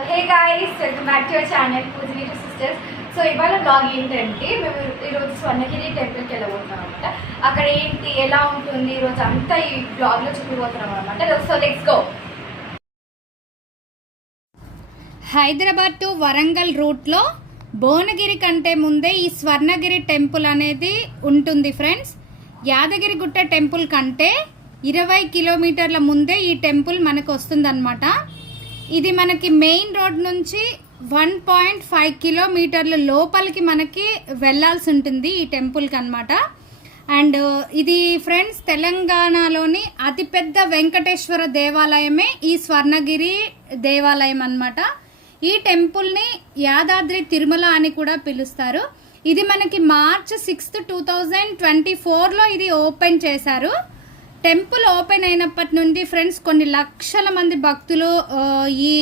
So hey guys, welcome back to your channel పూజిని two sisters. So ఇవాళ blog ఏంటంటే మేము ఈరోజు స్వర్ణగిరి టెంపుల్కి వెళ్ళబోతున్నాం అనమాట. అక్కడ ఏంటి ఎలా ఉంటుంది ఈరోజు అంతా ఈ బ్లాగ్లో చూపిపోతున్నాం అనమాట. So let's go. Hyderabad to Warangal రూట్లో భువనగిరి కంటే ముందే ఈ స్వర్ణగిరి టెంపుల్ అనేది ఉంటుంది ఫ్రెండ్స్. యాదగిరిగుట్ట టెంపుల్ కంటే 20 కిలోమీటర్ల ముందే ఈ టెంపుల్ మనకు వస్తుందన్నమాట. ఇది మనకి మెయిన్ రోడ్ నుంచి 1.5 కిలోమీటర్ల లోపలికి మనకి వెళ్ళాల్సి ఉంటుంది ఈ టెంపుల్కి అనమాట. అండ్ ఇది ఫ్రెండ్స్ తెలంగాణలోని అతిపెద్ద వెంకటేశ్వర దేవాలయమే ఈ స్వర్ణగిరి దేవాలయం అన్నమాట. ఈ టెంపుల్ని యాదాద్రి తిరుమల అని కూడా పిలుస్తారు. ఇది మనకి మార్చ్ 6, 2024లో ఇది ఓపెన్ చేశారు. టెంపుల్ ఓపెన్ అయినప్పటి నుండి ఫ్రెండ్స్ కొన్ని లక్షల మంది భక్తులు ఈ